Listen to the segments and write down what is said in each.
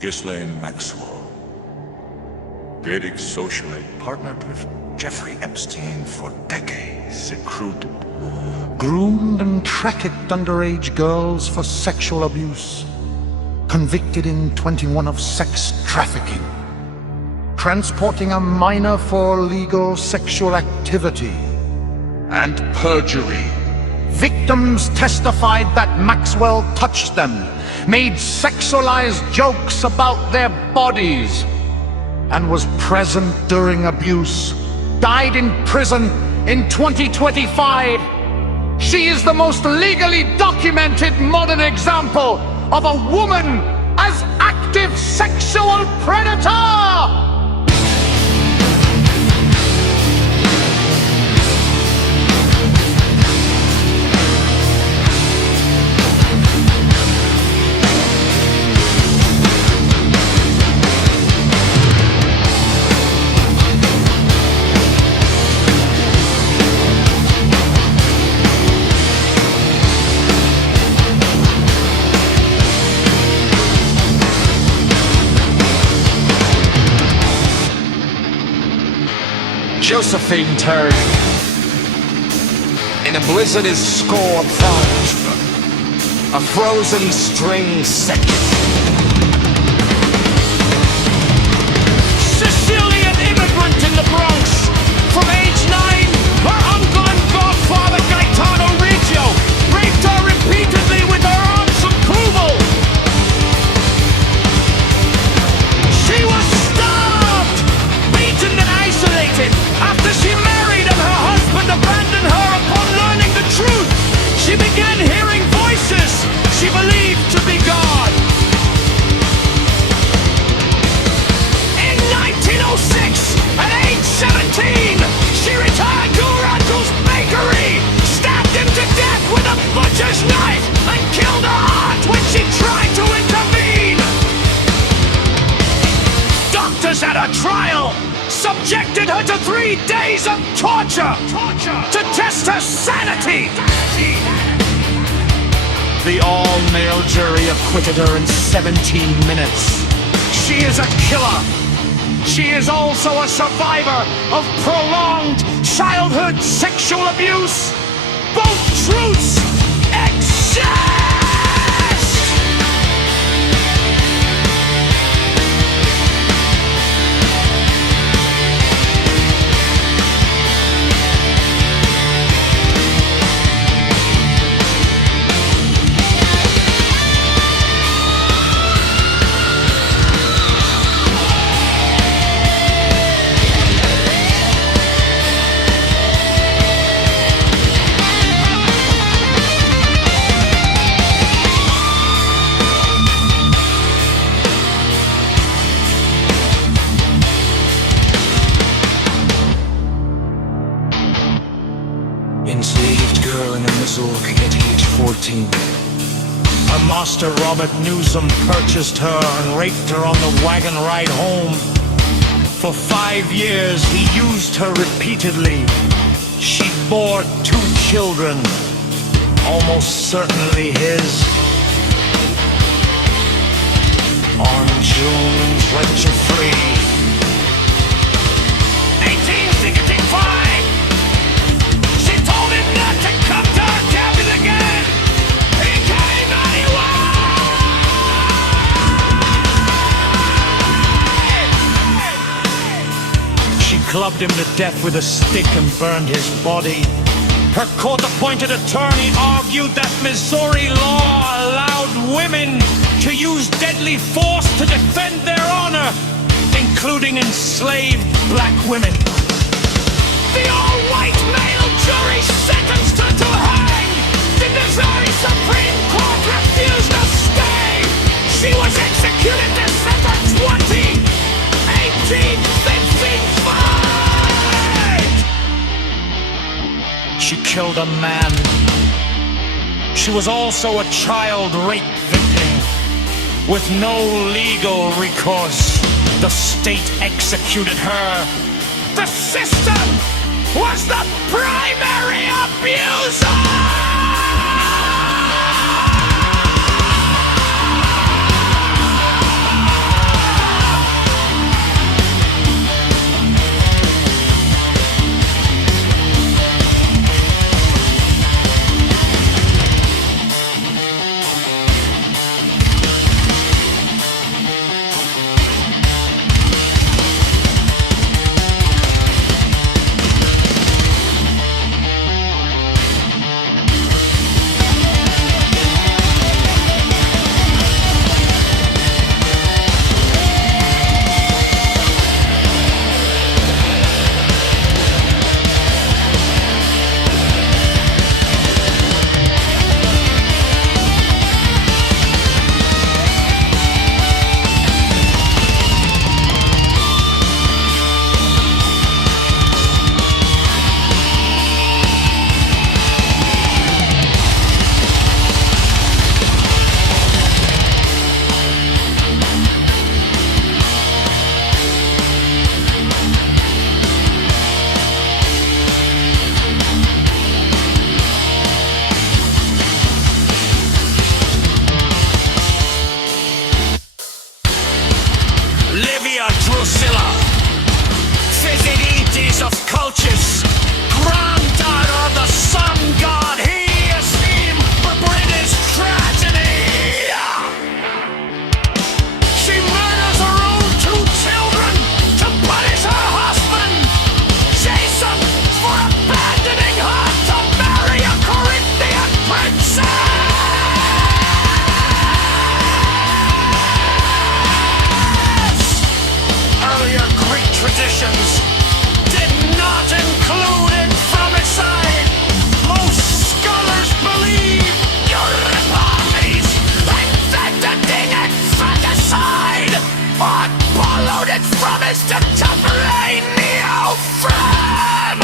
Ghislaine Maxwell. Gaetic socialite partnered with Jeffrey Epstein for decades. Recruited, Groomed and trafficked underage girls for sexual abuse. Convicted in 21 of sex trafficking. Transporting a minor for legal sexual activity. And perjury. Victims testified that Maxwell touched them, made sexualized jokes about their bodies, and was present during abuse. Died in prison in 2025. She is the most legally documented modern example of a woman as active sexual predator! Josephine Terranova. In a blizzard is scored fires. A frozen string second. Sicilian immigrant in the Bronx. From age 9, her uncle and godfather Gaetano Riggio raped her repeatedly with her aunt's approval. She was starved, beaten and isolated after she married and her husband abandoned her upon learning the truth. She began hearing voices she believed to be God. In 1906, at age 17, she returned to her uncle's bakery, stabbed him to death with a butcher's knife, and killed her aunt when she tried to intervene. Doctors at her trial subjected her to 3 days of torture to test her sanity. The all-male jury acquitted her in 17 minutes. She is a killer. She is also a survivor of prolonged childhood sexual abuse. Both truths exist! Enslaved girl in a Missouri at age 14. Her master Robert Newsom purchased her and raped her on the wagon ride home. For 5 years he used her repeatedly. She bore 2 children, almost certainly his. On June 23, 1865, she told him not to come to her cabin again. He came anyway. She clubbed him to death with a stick and burned his body. Her court-appointed attorney argued that Missouri law allowed women to use deadly force to defend their honor, including enslaved black women. The all-white male jury sentenced her to hang. The Missouri Supreme Court refused to stay. She was executed December 20, 1855. She killed a man. She was also a child rape victim. With no legal recourse, the state executed her. The system was the primary abuser! of cultures, granddaughter of the sun god, he esteemed for British tragedy. She murders her own two children to punish her husband, Jason, for abandoning her to marry a Corinthian princess. Earlier Greek traditions did not include infanticide. Most scholars believe Euripides inventing infanticide, but polluted from his contemporaneous frame.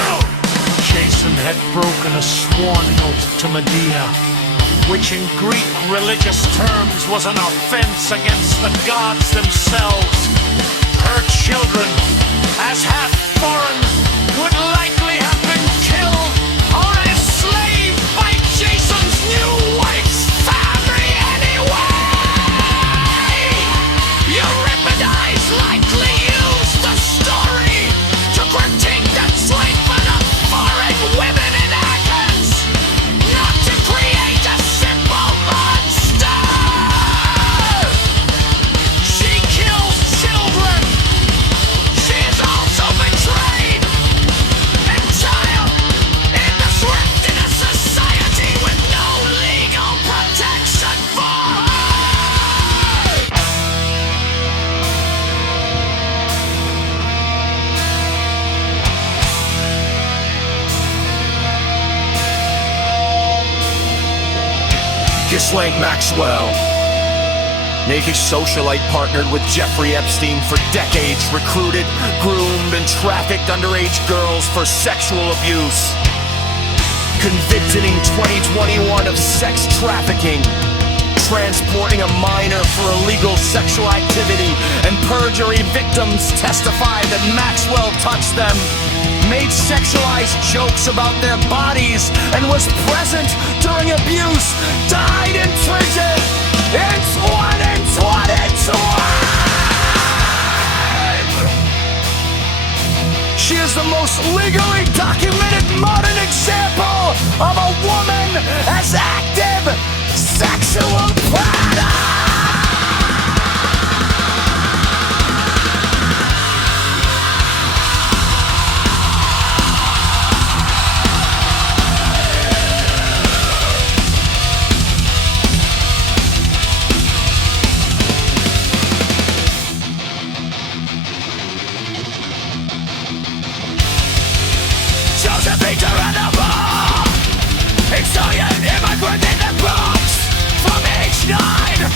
Jason had broken a sworn oath to Medea, which in Greek religious terms was an offense against the gods themselves. Her children, as half foreign, would likely have been killed or enslaved by Jason's new wife's family anyway. Euripides likely used the story to critique the treatment of foreign women in Athens, not to create a simple monster. She kills children. She is also betrayed and child in the swift in a society with no legal protection for her. Ghislaine Maxwell, naked socialite, partnered with Jeffrey Epstein for decades, recruited, groomed, and trafficked underage girls for sexual abuse. Convicted in 2021 of sex trafficking, transporting a minor for illegal sexual activity, and perjury. Victims testified that Maxwell touched them, made sexualized jokes about their bodies, and was present during abuse, died in prison in 2022. She is the most legally documented modern example of a woman as active sexual predator. Josephine Terranova, Sicilian immigrant in the Bronx, from age 9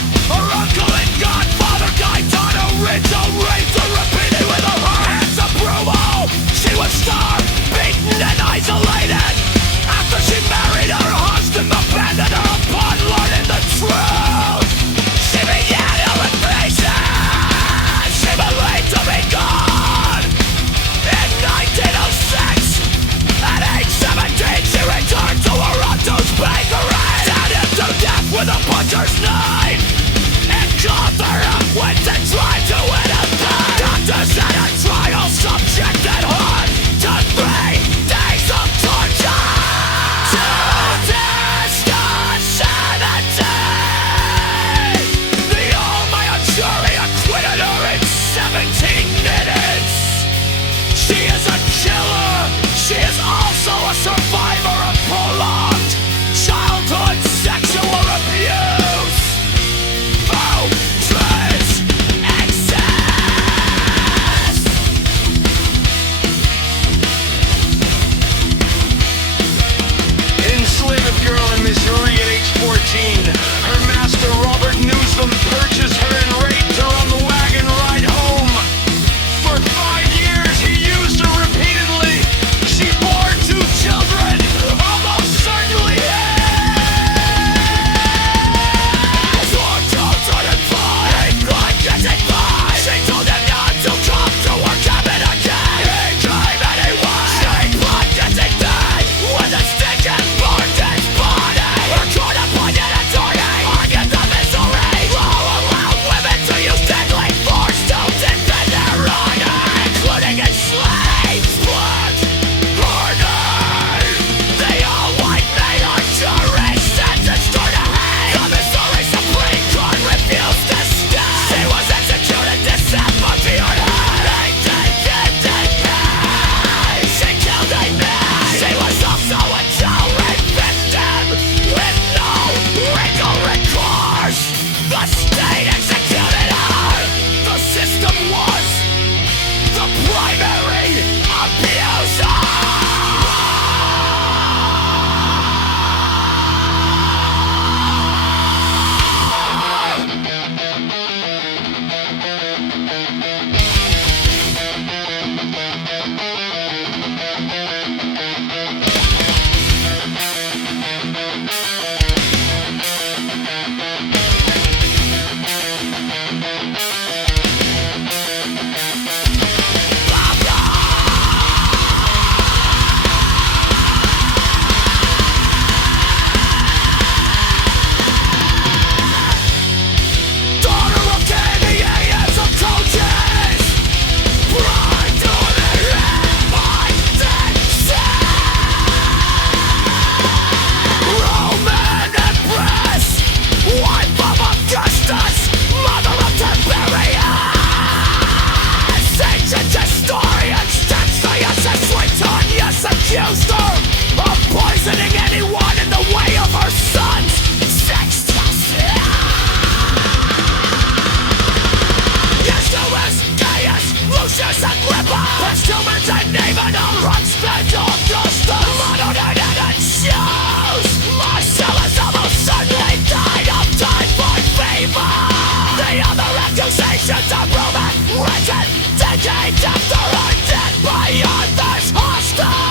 The other accusations are proven written decades after her death by others hostile.